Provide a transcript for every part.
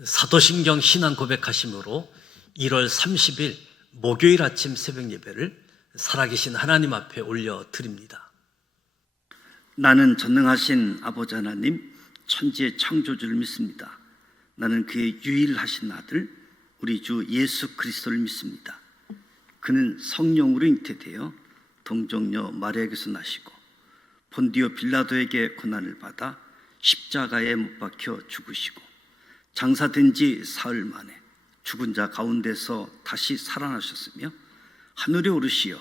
사도신경 신앙 고백하심으로 1월 30일 목요일 아침 새벽 예배를 살아계신 하나님 앞에 올려드립니다. 나는 전능하신 아버지 하나님, 천지의 창조주를 믿습니다. 나는 그의 유일하신 아들 우리 주 예수 그리스도를 믿습니다. 그는 성령으로 잉태되어 동정녀 마리아에게서 나시고 본디오 빌라도에게 고난을 받아 십자가에 못 박혀 죽으시고 장사된 지 사흘 만에 죽은 자 가운데서 다시 살아나셨으며 하늘에 오르시어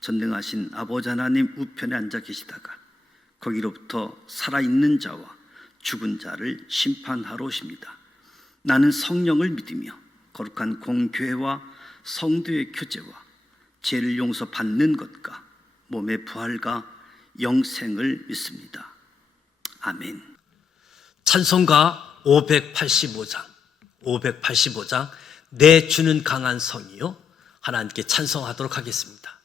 전능하신 아버지 하나님 우편에 앉아 계시다가 거기로부터 살아있는 자와 죽은 자를 심판하러 오십니다. 나는 성령을 믿으며 거룩한 공교회와 성도의 교제와 죄를 용서받는 것과 몸의 부활과 영생을 믿습니다. 아멘. 찬송가 585장 내 주는 강한 성이요, 하나님께 찬송하도록 하겠습니다.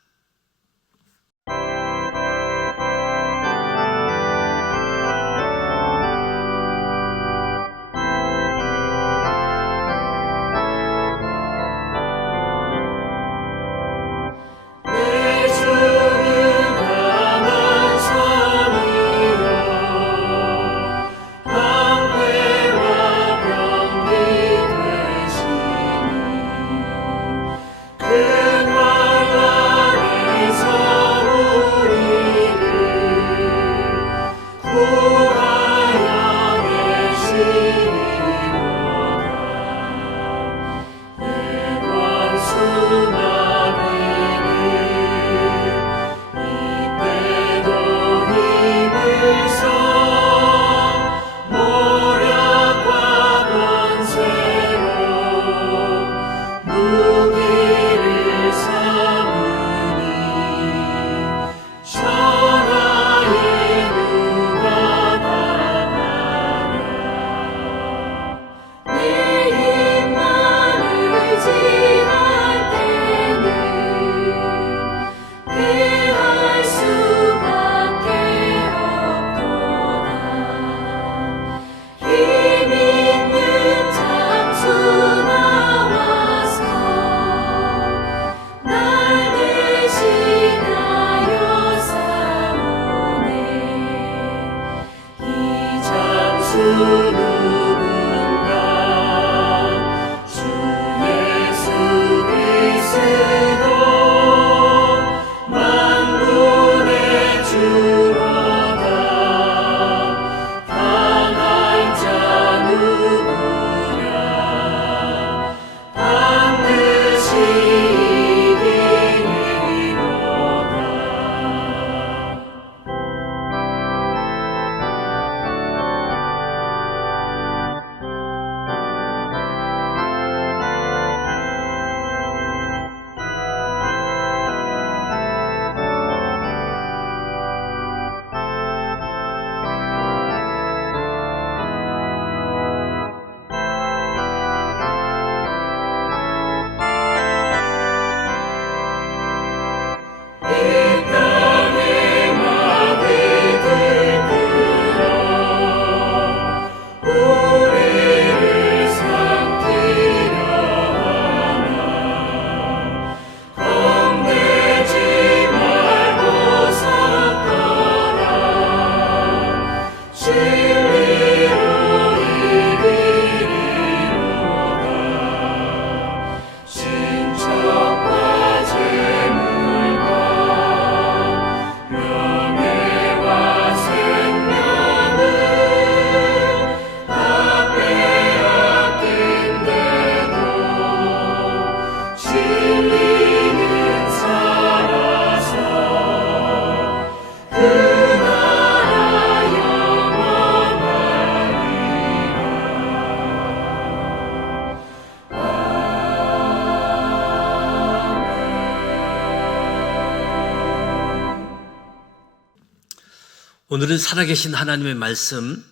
오늘은 살아계신 하나님의 말씀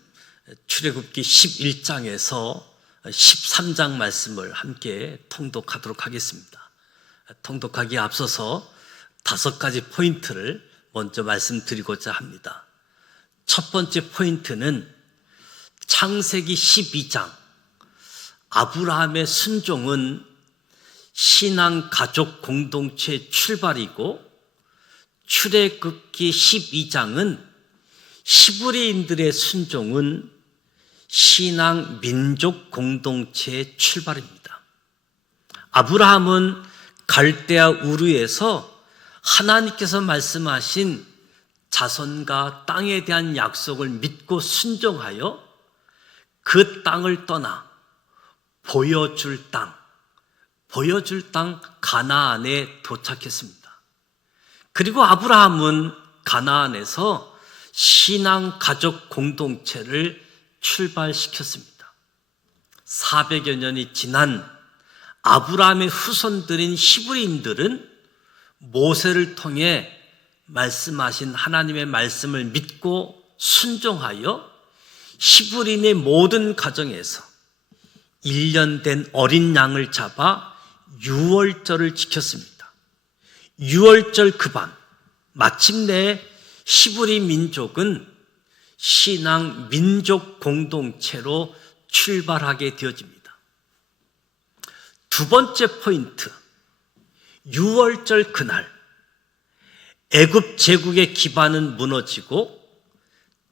출애굽기 11장에서 13장 말씀을 함께 통독하도록 하겠습니다. 통독하기에 앞서서 5가지 포인트를 먼저 말씀드리고자 합니다. 첫 번째 포인트는 창세기 12장 아브라함의 순종은 신앙 가족 공동체의 출발이고, 출애굽기 12장은 히브리인들의 순종은 신앙 민족 공동체의 출발입니다. 아브라함은 갈대아 우르에서 하나님께서 말씀하신 자손과 땅에 대한 약속을 믿고 순종하여 그 땅을 떠나 보여줄 땅 가나안에 도착했습니다. 그리고 아브라함은 가나안에서 신앙 가족 공동체를 출발시켰습니다. 400여 년이 지난 아브라함의 후손들인 히브리인들은 모세를 통해 말씀하신 하나님의 말씀을 믿고 순종하여 히브리인의 모든 가정에서 1년 된 어린 양을 잡아 유월절을 지켰습니다. 유월절 그 밤 마침내 히브리 민족은 신앙 민족 공동체로 출발하게 되어집니다. 두 번째 포인트, 유월절 그날 애굽 제국의 기반은 무너지고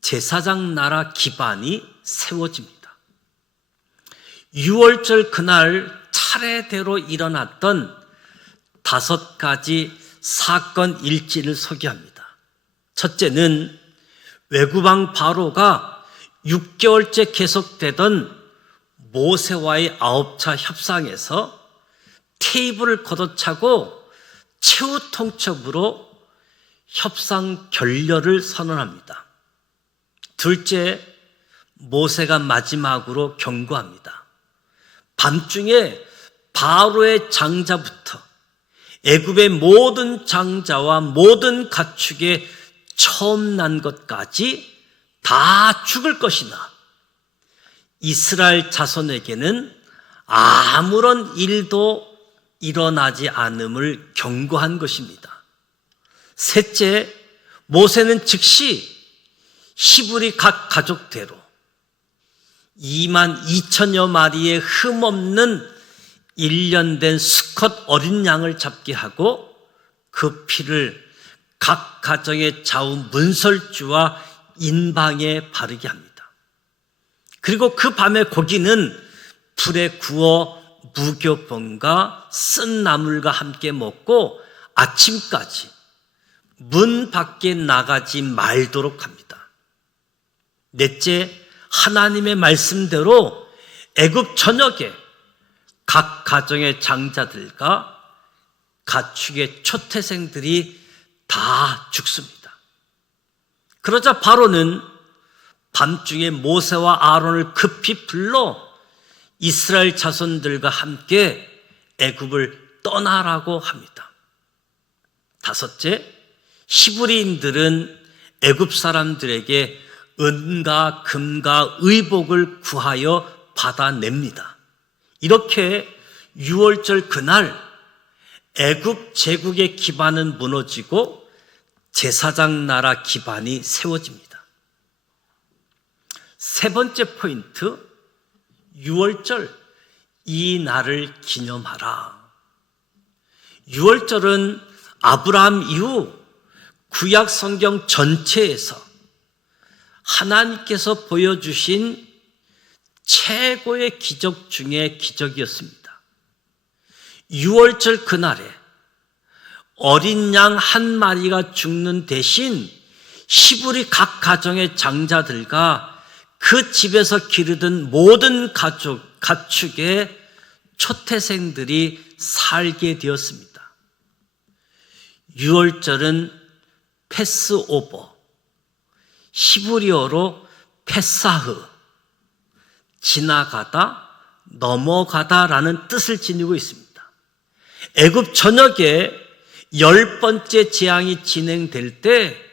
제사장 나라 기반이 세워집니다. 유월절 그날 차례대로 일어났던 5가지 사건 일지를 소개합니다. 첫째는 외구방 바로가 6개월째 계속되던 모세와의 9차 협상에서 테이블을 걷어차고 최후 통첩으로 협상 결렬을 선언합니다. 둘째, 모세가 마지막으로 경고합니다. 밤중에 바로의 장자부터 애굽의 모든 장자와 모든 가축에 처음 난 것까지 다 죽을 것이나 이스라엘 자손에게는 아무런 일도 일어나지 않음을 경고한 것입니다. 셋째, 모세는 즉시 히브리 각 가족대로 22,000여 마리의 흠없는 1년 된 수컷 어린 양을 잡게 하고 그 피를 각 가정의 좌우 문설주와 인방에 바르게 합니다. 그리고 그 밤의 고기는 불에 구워 무교병과 쓴 나물과 함께 먹고 아침까지 문 밖에 나가지 말도록 합니다. 넷째, 하나님의 말씀대로 애굽 전역에 각 가정의 장자들과 가축의 초태생들이 다 죽습니다. 그러자 바로는 밤중에 모세와 아론을 급히 불러 이스라엘 자손들과 함께 애굽을 떠나라고 합니다. 다섯째, 히브리인들은 애굽 사람들에게 은과 금과 의복을 구하여 받아냅니다. 이렇게 유월절 그날 애굽 제국의 기반은 무너지고 제사장 나라 기반이 세워집니다. 세 번째 포인트, 유월절 이 날을 기념하라. 유월절은 아브라함 이후 구약 성경 전체에서 하나님께서 보여주신 최고의 기적 중에 기적이었습니다. 유월절 그날에 어린 양 한 마리가 죽는 대신 히브리 각 가정의 장자들과 그 집에서 기르던 모든 가축의 초태생들이 살게 되었습니다. 유월절은 패스오버, 히브리어로 페사흐, 지나가다, 넘어가다라는 뜻을 지니고 있습니다. 애굽 전역에 10번째 재앙이 진행될 때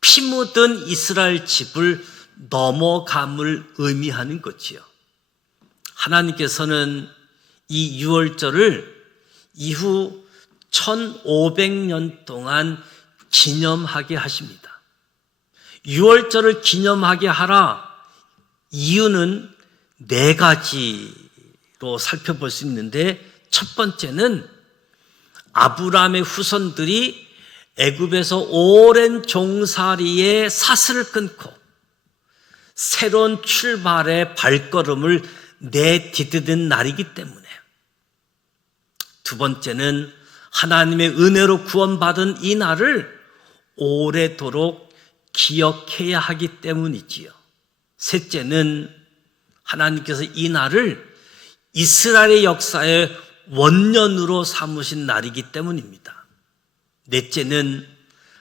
피 묻은 이스라엘 집을 넘어감을 의미하는 거지요. 하나님께서는 이 유월절을 이후 1500년 동안 기념하게 하십니다. 유월절을 기념하게 하라 이유는 4가지가 살펴볼 수 있는데, 첫 번째는 아브라함의 후손들이 애굽에서 오랜 종살이의 사슬을 끊고 새로운 출발의 발걸음을 내디디는 날이기 때문에, 두 번째는 하나님의 은혜로 구원받은 이 날을 오래도록 기억해야 하기 때문이지요. 셋째는 하나님께서 이 날을 이스라엘의 역사의 원년으로 삼으신 날이기 때문입니다. 넷째는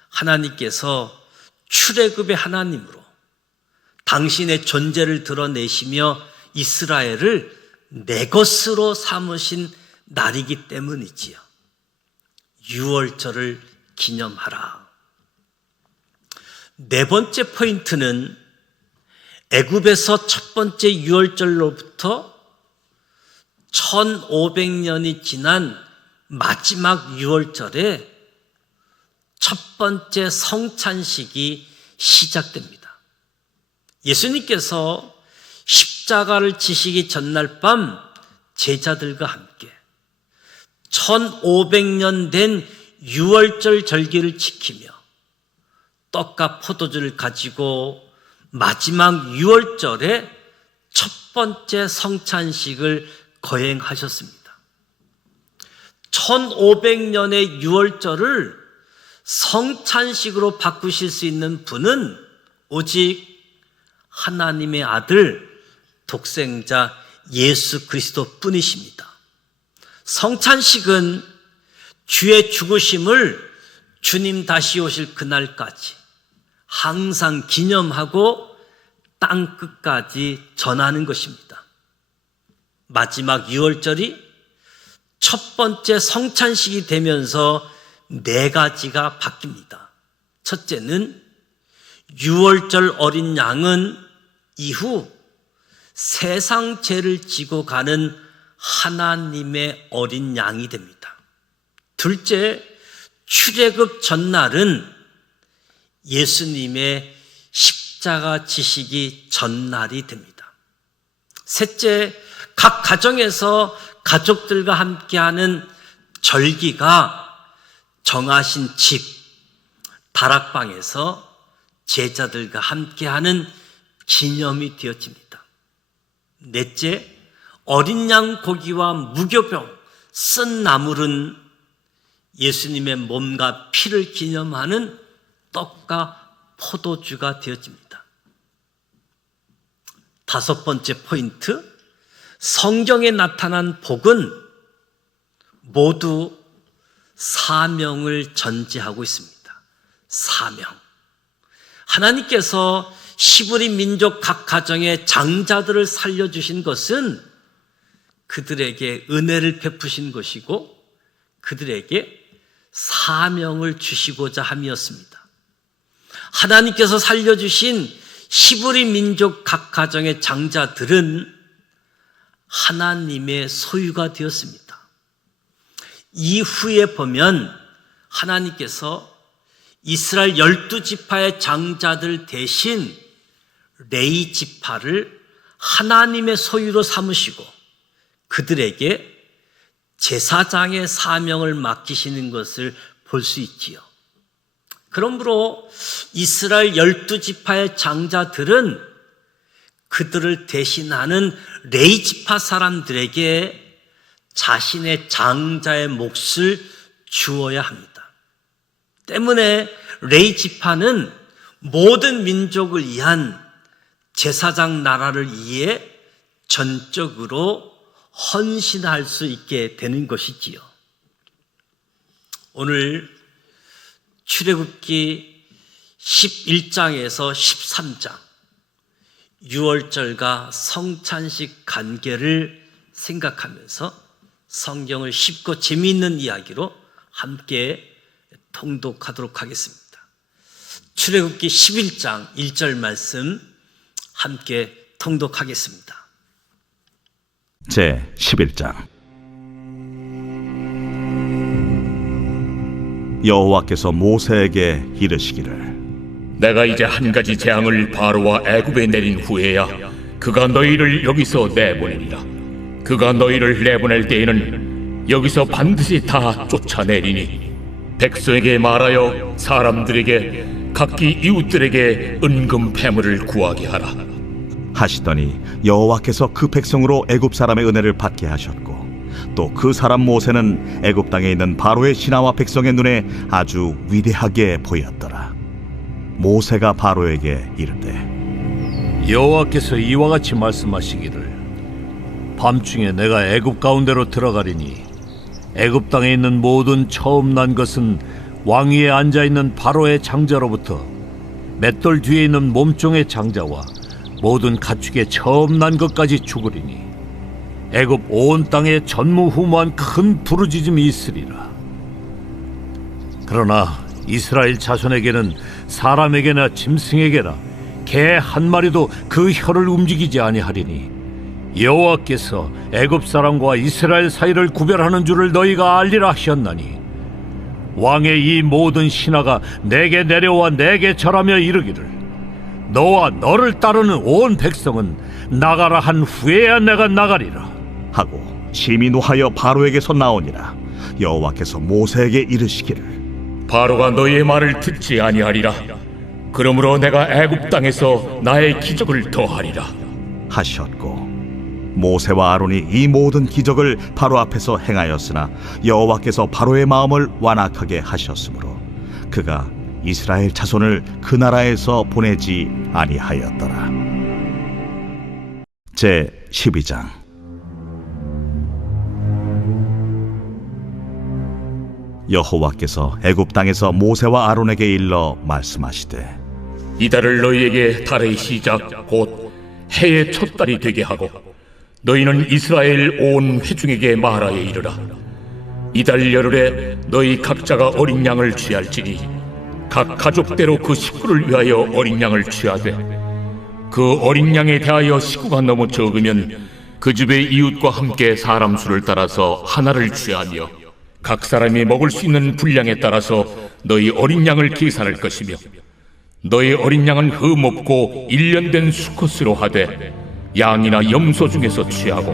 하나님께서 출애굽의 하나님으로 당신의 존재를 드러내시며 이스라엘을 내 것으로 삼으신 날이기 때문이지요. 유월절을 기념하라. 네 번째 포인트는 애굽에서 첫 번째 유월절로부터 1500년이 지난 마지막 유월절에 첫 번째 성찬식이 시작됩니다. 예수님께서 십자가를 지시기 전날 밤 제자들과 함께 1500년 된 유월절 절기를 지키며 떡과 포도주를 가지고 마지막 유월절에 첫 번째 성찬식을 거행하셨습니다. 1500년의 유월절을 성찬식으로 바꾸실 수 있는 분은 오직 하나님의 아들 독생자 예수 그리스도 뿐이십니다. 성찬식은 주의 죽으심을 주님 다시 오실 그날까지 항상 기념하고 땅 끝까지 전하는 것입니다. 마지막 유월절이 첫 번째 성찬식이 되면서 네 가지가 바뀝니다. 첫째는 유월절 어린 양은 이후 세상 죄를 지고 가는 하나님의 어린 양이 됩니다. 둘째, 출애굽 전날은 예수님의 십자가 지시기 전날이 됩니다. 셋째, 각 가정에서 가족들과 함께하는 절기가 정하신 집, 다락방에서 제자들과 함께하는 기념이 되어집니다. 넷째, 어린 양 고기와 무교병, 쓴 나물은 예수님의 몸과 피를 기념하는 떡과 포도주가 되어집니다. 다섯 번째 포인트, 성경에 나타난 복은 모두 사명을 전제하고 있습니다. 사명. 하나님께서 시브리 민족 각 가정의 장자들을 살려주신 것은 그들에게 은혜를 베푸신 것이고 그들에게 사명을 주시고자 함이었습니다. 하나님께서 살려주신 시브리 민족 각 가정의 장자들은 하나님의 소유가 되었습니다. 이후에 보면 하나님께서 이스라엘 12지파의 장자들 대신 레위 지파를 하나님의 소유로 삼으시고 그들에게 제사장의 사명을 맡기시는 것을 볼 수 있지요. 그러므로 이스라엘 12지파의 장자들은 그들을 대신하는 레위 지파 사람들에게 자신의 장자의 몫을 주어야 합니다. 때문에 레위 지파는 모든 민족을 위한 제사장 나라를 위해 전적으로 헌신할 수 있게 되는 것이지요. 오늘 출애굽기 11장에서 13장 유월절과 성찬식 관계를 생각하면서 성경을 쉽고 재미있는 이야기로 함께 통독하도록 하겠습니다. 출애굽기 11장 1절 말씀 함께 통독하겠습니다. 제 11장. 여호와께서 모세에게 이르시기를 내가 이제 한 가지 재앙을 바로와 애굽에 내린 후에야 그가 너희를 여기서 내보내리라. 그가 너희를 내보낼 때에는 여기서 반드시 다 쫓아내리니 백성에게 말하여 사람들에게 각기 이웃들에게 은금 패물을 구하게 하라. 하시더니 여호와께서 그 백성으로 애굽 사람의 은혜를 받게 하셨고 또 그 사람 모세는 애굽 땅에 있는 바로의 신하와 백성의 눈에 아주 위대하게 보였더라. 모세가 바로에게 이르되 여호와께서 이와 같이 말씀하시기를 밤중에 내가 애굽 가운데로 들어가리니 애굽 땅에 있는 모든 처음 난 것은 왕 위에 앉아 있는 바로의 장자로부터 맷돌 뒤에 있는 몸종의 장자와 모든 가축의 처음 난 것까지 죽으리니 애굽 온 땅에 전무후무한 큰 부르짖음이 있으리라. 그러나 이스라엘 자손에게는 사람에게나 짐승에게나 개 한 마리도 그 혀를 움직이지 아니하리니 여호와께서 애굽 사람과 이스라엘 사이를 구별하는 줄을 너희가 알리라 하셨나니 왕의 이 모든 신하가 내게 내려와 내게 절하며 이르기를 너와 너를 따르는 온 백성은 나가라 한 후에야 내가 나가리라 하고 심히 노하여 바로에게서 나오니라. 여호와께서 모세에게 이르시기를 바로가 너희의 말을 듣지 아니하리라. 그러므로 내가 애굽 땅에서 나의 기적을 더하리라 하셨고 모세와 아론이 이 모든 기적을 바로 앞에서 행하였으나 여호와께서 바로의 마음을 완악하게 하셨으므로 그가 이스라엘 자손을 그 나라에서 보내지 아니하였더라. 제 12장. 여호와께서 애굽 땅에서 모세와 아론에게 일러 말씀하시되 이달을 너희에게 달의 시작 곧 해의 첫 달이 되게 하고 너희는 이스라엘 온 회중에게 말하여 이르라. 이달 열흘에 너희 각자가 어린 양을 취할지니 각 가족대로 그 식구를 위하여 어린 양을 취하되 그 어린 양에 대하여 식구가 너무 적으면 그 집의 이웃과 함께 사람 수를 따라서 하나를 취하며 각 사람이 먹을 수 있는 분량에 따라서 너희 어린 양을 계산할 것이며 너희 어린 양은 흠 없고 1년 된 수컷으로 하되 양이나 염소 중에서 취하고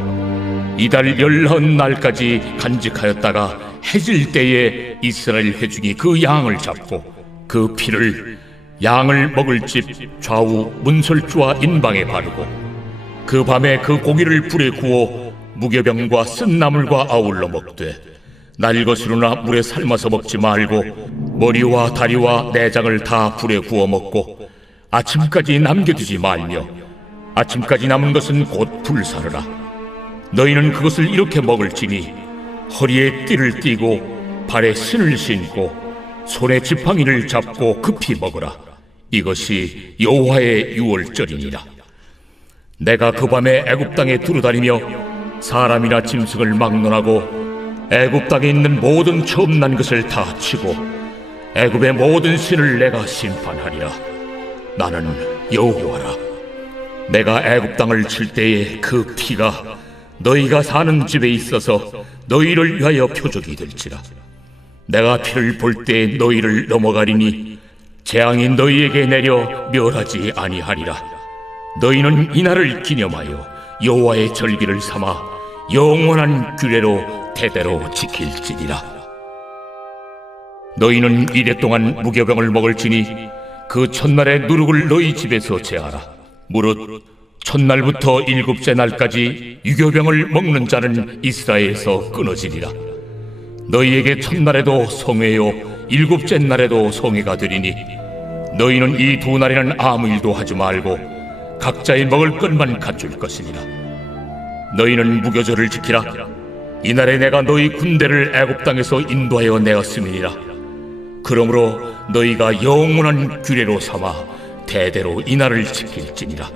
이달 19날까지 간직하였다가 해질 때에 이스라엘 회중이 그 양을 잡고 그 피를 양을 먹을 집 좌우 문설주와 인방에 바르고 그 밤에 그 고기를 불에 구워 무교병과 쓴 나물과 아울러 먹되 날 것으로나 물에 삶아서 먹지 말고 머리와 다리와 내장을 다 불에 구워 먹고 아침까지 남겨두지 말며 아침까지 남은 것은 곧 불사르라. 너희는 그것을 이렇게 먹을지니 허리에 띠를 띠고 발에 신을 신고 손에 지팡이를 잡고 급히 먹으라. 이것이 여호와의 유월절이니라. 내가 그 밤에 애굽 땅에 두루다니며 사람이나 짐승을 막론하고 애굽 땅에 있는 모든 처음 난 것을 다 치고 애굽의 모든 신을 내가 심판하리라. 나는 여호와라. 내가 애굽 땅을 칠 때에 그 피가 너희가 사는 집에 있어서 너희를 위하여 표적이 될지라. 내가 피를 볼 때 너희를 넘어가리니 재앙이 너희에게 내려 멸하지 아니하리라. 너희는 이날을 기념하여 여호와의 절기를 삼아 영원한 규례로 대대로 지킬지니라. 너희는 이래 동안 무교병을 먹을지니 그 첫날의 누룩을 너희 집에서 제하라. 무릇 첫날부터 일곱째 날까지 유교병을 먹는 자는 이스라엘에서 끊어지리라. 너희에게 첫날에도 성회요 일곱째 날에도 성회가 되리니 너희는 이 두 날에는 아무 일도 하지 말고 각자의 먹을 것만 갖출 것이니라. 너희는 무교절을 지키라. 이날에 내가 너희 군대를 애굽 땅에서 인도하여 내었음이니라. 그러므로 너희가 영원한 규례로 삼아 대대로 이날을 지킬지니라.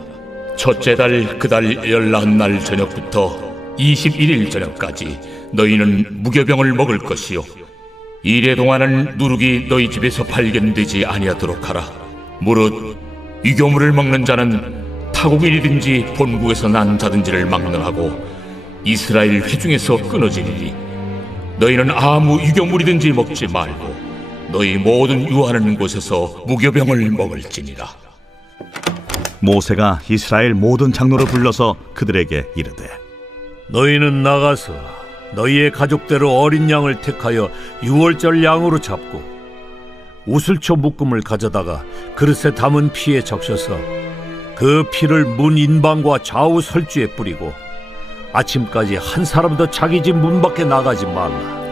첫째 달 그 달 19날 저녁부터 21일 저녁까지 너희는 무교병을 먹을 것이요 이래 동안은 누룩이 너희 집에서 발견되지 아니하도록 하라. 무릇 유교물을 먹는 자는 타국인이든지 본국에서 난 자든지를 막론하고 이스라엘 회중에서 끊어지리니 너희는 아무 유교물이든지 먹지 말고 너희 모든 유하는 곳에서 무교병을 먹을지니라. 모세가 이스라엘 모든 장로를 불러서 그들에게 이르되 너희는 나가서 너희의 가족대로 어린 양을 택하여 유월절 양으로 잡고 우슬초 묶음을 가져다가 그릇에 담은 피에 적셔서 그 피를 문 인방과 좌우 설주에 뿌리고 아침까지 한 사람도 자기 집 문 밖에 나가지 말라.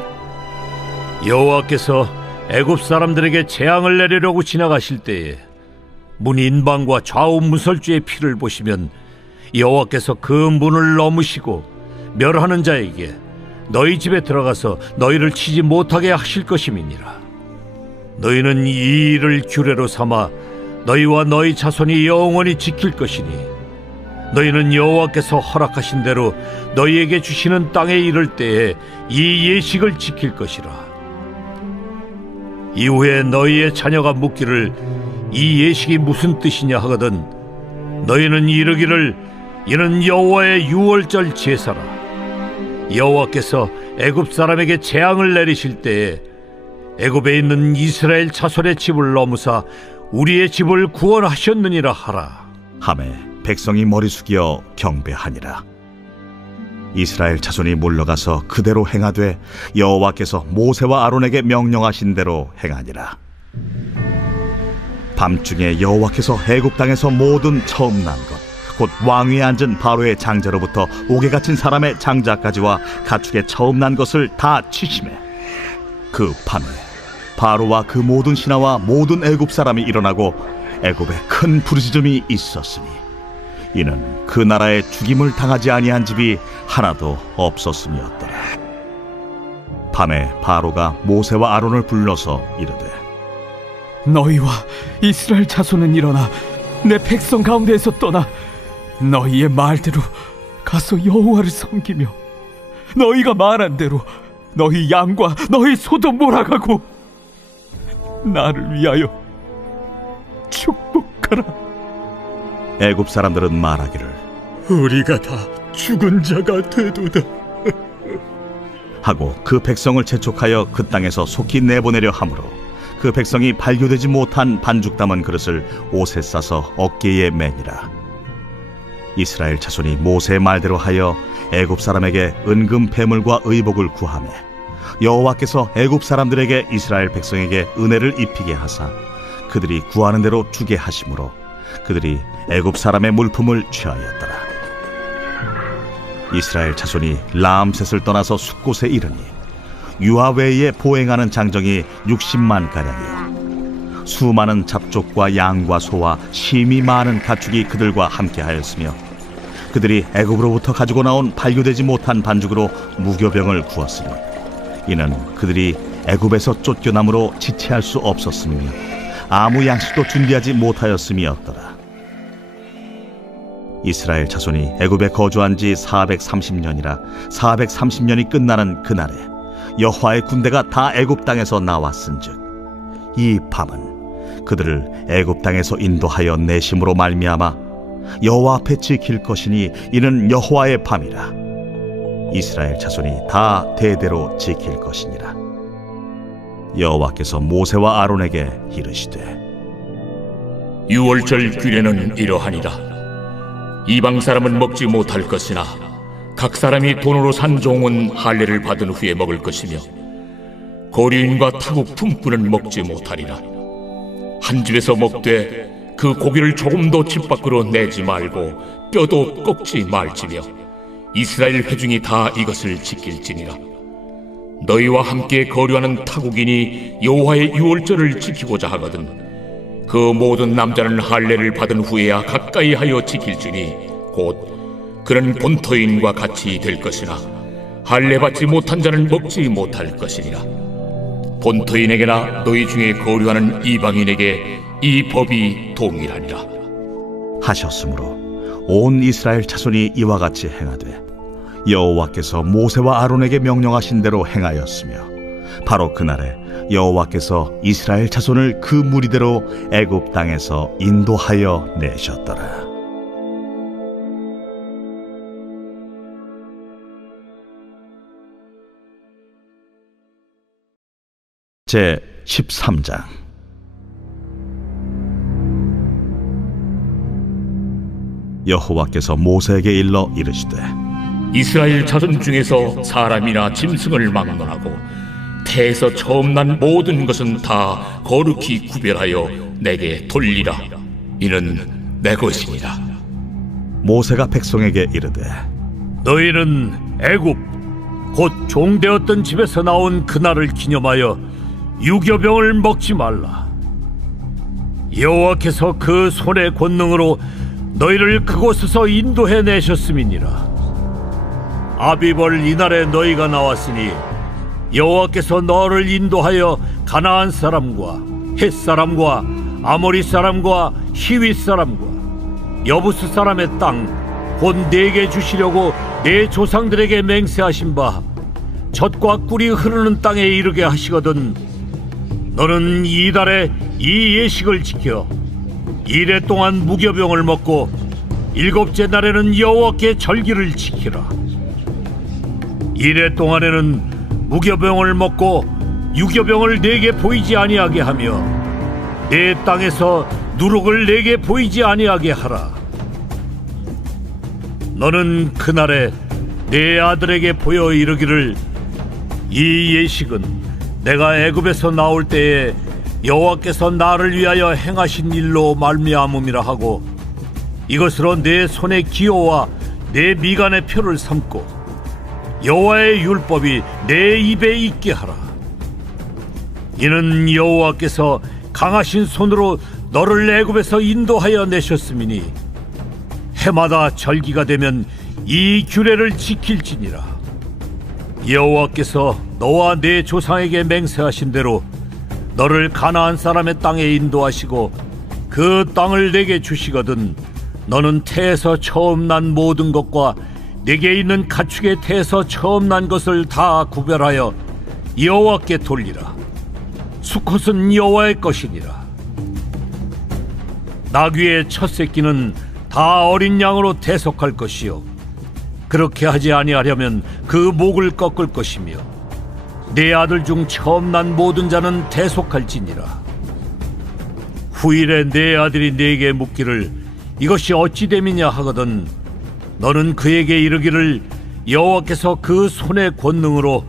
여호와께서 애굽 사람들에게 재앙을 내리려고 지나가실 때에 문 인방과 좌우 무설주의 피를 보시면 여호와께서 그 문을 넘으시고 멸하는 자에게 너희 집에 들어가서 너희를 치지 못하게 하실 것임이니라. 너희는 이 일을 규례로 삼아 너희와 너희 자손이 영원히 지킬 것이니 너희는 여호와께서 허락하신 대로 너희에게 주시는 땅에 이를 때에 이 예식을 지킬 것이라. 이후에 너희의 자녀가 묻기를 이 예식이 무슨 뜻이냐 하거든 너희는 이르기를 이는 여호와의 유월절 제사라. 여호와께서 애굽 사람에게 재앙을 내리실 때에 애굽에 있는 이스라엘 자손의 집을 넘으사 우리의 집을 구원하셨느니라 하라. 하매 백성이 머리 숙여 경배하니라. 이스라엘 자손이 물러가서 그대로 행하되 여호와께서 모세와 아론에게 명령하신 대로 행하니라. 밤중에 여호와께서 애굽 땅에서 모든 처음 난 것 곧 왕위에 앉은 바로의 장자로부터 옥에 갇힌 사람의 장자까지와 가축의 처음 난 것을 다 치심해 그 밤에 바로와 그 모든 신하와 모든 애굽 사람이 일어나고 애굽에 큰 부르짖음이 있었으니 이는 그 나라에 죽임을 당하지 아니한 집이 하나도 없었음이었더라. 밤에 바로가 모세와 아론을 불러서 이르되 너희와 이스라엘 자손은 일어나 내 백성 가운데에서 떠나 너희의 말대로 가서 여호와를 섬기며 너희가 말한 대로 너희 양과 너희 소도 몰아가고 나를 위하여 축복하라. 애굽 사람들은 말하기를 우리가 다 죽은 자가 되도다 하고 그 백성을 재촉하여 그 땅에서 속히 내보내려 하므로 그 백성이 발교되지 못한 반죽 담은 그릇을 옷에 싸서 어깨에 매니라. 이스라엘 자손이 모세의 말대로 하여 애굽 사람에게 은금 패물과 의복을 구하매 여호와께서 애굽 사람들에게 이스라엘 백성에게 은혜를 입히게 하사 그들이 구하는 대로 주게 하심으로 그들이 애굽 사람의 물품을 취하였더라. 이스라엘 자손이 라암셋을 떠나서 숫곳에 이르니 유아 외에 보행하는 장정이 60만 가량이요 수많은 잡족과 양과 소와 심이 많은 가축이 그들과 함께하였으며 그들이 애굽으로부터 가지고 나온 발교되지 못한 반죽으로 무교병을 구웠으니 이는 그들이 애굽에서 쫓겨남으로 지체할 수 없었으며 아무 양식도 준비하지 못하였음이었더라. 이스라엘 자손이 애굽에 거주한 지 430년이라 430년이 끝나는 그날에 여호와의 군대가 다 애굽 땅에서 나왔은즉 이 밤은 그들을 애굽 땅에서 인도하여 내심으로 말미암아 여호와 앞에 지킬 것이니 이는 여호와의 밤이라. 이스라엘 자손이 다 대대로 지킬 것이니라. 여호와께서 모세와 아론에게 이르시되 유월절 규례는 이러하니라. 이방 사람은 먹지 못할 것이나 각 사람이 돈으로 산 종은 할례를 받은 후에 먹을 것이며 거류인과 타국 품꾼은 먹지 못하리라. 한 집에서 먹되 그 고기를 조금도 집 밖으로 내지 말고 뼈도 꺾지 말지며 이스라엘 회중이 다 이것을 지킬지니라. 너희와 함께 거류하는 타국인이 여호와의 유월절을 지키고자 하거든 그 모든 남자는 할례를 받은 후에야 가까이 하여 지킬지니 곧 그는 본토인과 같이 될 것이나 할례 받지 못한 자는 먹지 못할 것이니라. 본토인에게나 너희 중에 거류하는 이방인에게 이 법이 동일하니라. 하셨으므로 온 이스라엘 자손이 이와 같이 행하되 여호와께서 모세와 아론에게 명령하신 대로 행하였으며 바로 그날에 여호와께서 이스라엘 자손을 그 무리대로 애굽 땅에서 인도하여 내셨더라. 제 13장. 여호와께서 모세에게 일러 이르시되 이스라엘 자손 중에서 사람이나 짐승을 막론하고 태에서 처음 난 모든 것은 다 거룩히 구별하여 내게 돌리라. 이는 내 것이니라. 모세가 백성에게 이르되 너희는 애굽 곧 종되었던 집에서 나온 그날을 기념하여 유교병을 먹지 말라. 여호와께서 그 손의 권능으로 너희를 그곳에서 인도해 내셨음이니라. 아비벌 이날에 너희가 나왔으니 여호와께서 너를 인도하여 가나안 사람과 헷 사람과 아모리 사람과 히윗 사람과 여부스 사람의 땅 곧 내게 주시려고 내 조상들에게 맹세하신 바 젖과 꿀이 흐르는 땅에 이르게 하시거든. 너는 이달에 이 예식을 지켜 이래 동안 무교병을 먹고 일곱째 날에는 여호와께 절기를 지키라. 이래 동안에는 무교병을 먹고 유교병을 내게 보이지 아니하게 하며 내 땅에서 누룩을 내게 보이지 아니하게 하라. 너는 그날에 내 아들에게 보여 이르기를 이 예식은 내가 애굽에서 나올 때에 여호와께서 나를 위하여 행하신 일로 말미암음이라 하고 이것으로 내 손의 기호와 내 미간의 표를 삼고 여호와의 율법이 내 입에 있게 하라. 이는 여호와께서 강하신 손으로 너를 애굽에서 인도하여 내셨음이니 해마다 절기가 되면 이 규례를 지킬지니라. 여호와께서 너와 내 조상에게 맹세하신 대로 너를 가나안 사람의 땅에 인도하시고 그 땅을 내게 주시거든. 너는 태에서 처음 난 모든 것과 내게 있는 가축의 태에서 처음 난 것을 다 구별하여 여호와께 돌리라. 수컷은 여호와의 것이니라. 나귀의 첫 새끼는 다 어린 양으로 대속할 것이요 그렇게 하지 아니하려면 그 목을 꺾을 것이며 내 아들 중 처음 난 모든 자는 대속할지니라. 후일에 내 아들이 내게 묻기를 이것이 어찌 됨이냐 하거든 너는 그에게 이르기를 여호와께서 그 손의 권능으로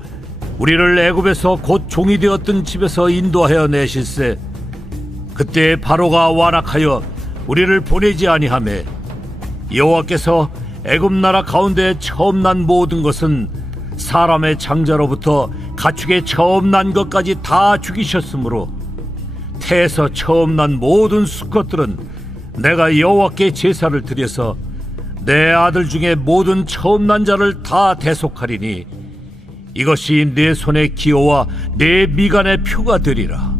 우리를 애굽에서 곧 종이 되었던 집에서 인도하여 내실세 그때 바로가 완악하여 우리를 보내지 아니하매 여호와께서 애굽 나라 가운데 처음 난 모든 것은 사람의 장자로부터 가축의 처음 난 것까지 다 죽이셨으므로 태에서 처음 난 모든 수컷들은 내가 여호와께 제사를 드려서 내 아들 중에 모든 처음 난 자를 다 대속하리니 이것이 내 손의 기호와 내 미간의 표가 되리라.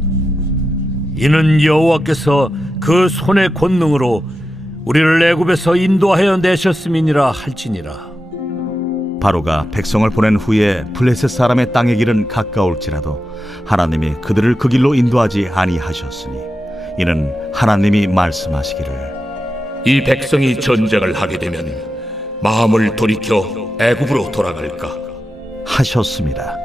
이는 여호와께서 그 손의 권능으로 우리를 애굽에서 인도하여 내셨음이니라 할지니라. 바로가 백성을 보낸 후에 블레셋 사람의 땅의 길은 가까울지라도 하나님이 그들을 그 길로 인도하지 아니하셨으니 이는 하나님이 말씀하시기를 이 백성이 전쟁을 하게 되면 마음을 돌이켜 애굽으로 돌아갈까 하셨습니다.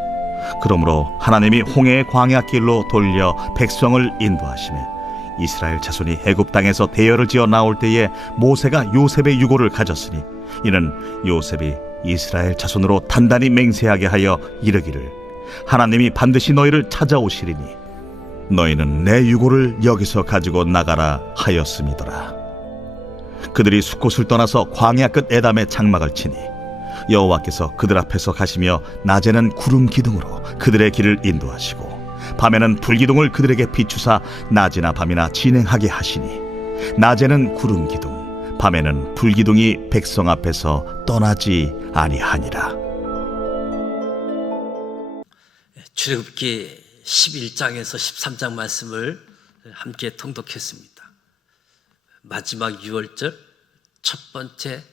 그러므로 하나님이 홍해의 광야 길로 돌려 백성을 인도하시매 이스라엘 자손이 애굽 땅에서 대열을 지어 나올 때에 모세가 요셉의 유고를 가졌으니 이는 요셉이 이스라엘 자손으로 단단히 맹세하게 하여 이르기를 하나님이 반드시 너희를 찾아오시리니 너희는 내 유고를 여기서 가지고 나가라 하였음이더라. 그들이 숫곳을 떠나서 광야 끝 에담에 장막을 치니 여호와께서 그들 앞에서 가시며 낮에는 구름 기둥으로 그들의 길을 인도하시고 밤에는 불기둥을 그들에게 비추사 낮이나 밤이나 진행하게 하시니 낮에는 구름 기둥 밤에는 불기둥이 백성 앞에서 떠나지 아니하니라. 출애굽기 11장에서 13장 말씀을 함께 통독했습니다. 마지막 6월절 첫 번째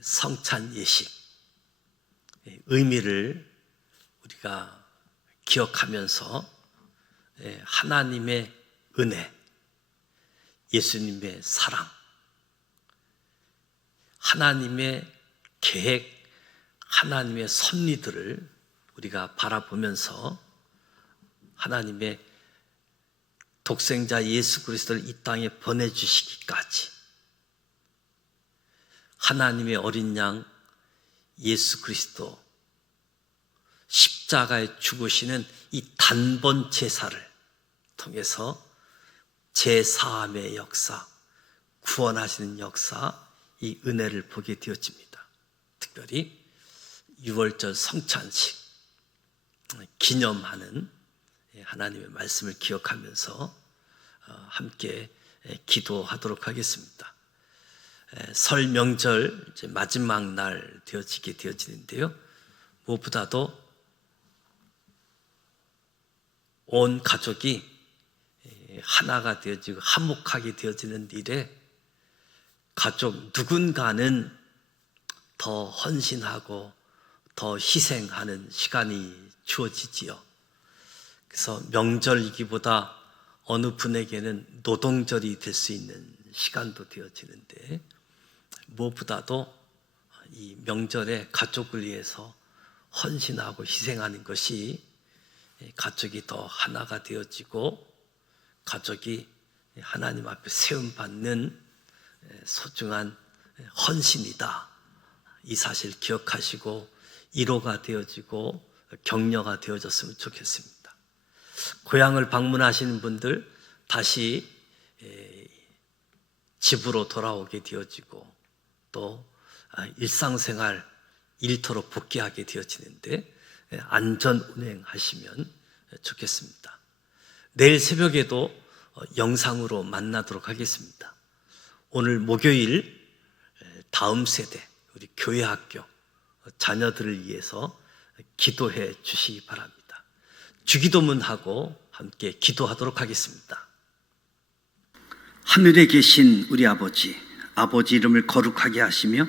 성찬 예식 의미를 우리가 기억하면서 하나님의 은혜, 예수님의 사랑, 하나님의 계획, 하나님의 섭리들을 우리가 바라보면서 하나님의 독생자 예수 그리스도를 이 땅에 보내주시기까지 하나님의 어린 양 예수 그리스도 십자가에 죽으시는 이 단번 제사를 통해서 제사함의 역사, 구원하시는 역사, 이 은혜를 보게 되어집니다. 특별히 6월절 성찬식 기념하는 하나님의 말씀을 기억하면서 함께 기도하도록 하겠습니다. 설 명절 이제 마지막 날 되어지는데요. 무엇보다도 온 가족이 하나가 되어지고 화목하게 되어지는 일에 가족 누군가는 더 헌신하고 더 희생하는 시간이 주어지지요. 그래서 명절이기보다 어느 분에게는 노동절이 될 수 있는 시간도 되어지는데, 무엇보다도 이 명절에 가족을 위해서 헌신하고 희생하는 것이 가족이 더 하나가 되어지고 가족이 하나님 앞에 세움받는 소중한 헌신이다. 이 사실 기억하시고 위로가 되어지고 격려가 되어졌으면 좋겠습니다. 고향을 방문하시는 분들 다시 집으로 돌아오게 되어지고 또 일상생활 일터로 복귀하게 되어지는데 안전 운행하시면 좋겠습니다. 내일 새벽에도 영상으로 만나도록 하겠습니다. 오늘 목요일 다음 세대 우리 교회 학교 자녀들을 위해서 기도해 주시기 바랍니다. 주기도문하고 함께 기도하도록 하겠습니다. 하늘에 계신 우리 아버지, 아버지 이름을 거룩하게 하시며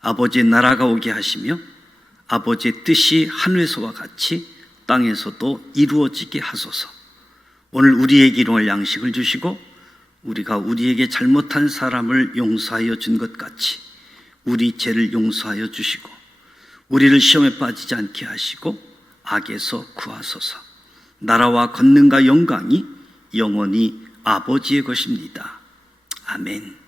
아버지의 나라가 오게 하시며 아버지의 뜻이 하늘에서와 같이 땅에서도 이루어지게 하소서. 오늘 우리에게 일용할 양식을 주시고 우리가 우리에게 잘못한 사람을 용서하여 준 것 같이 우리 죄를 용서하여 주시고 우리를 시험에 빠지지 않게 하시고 악에서 구하소서. 나라와 권능과 영광이 영원히 아버지의 것입니다. 아멘.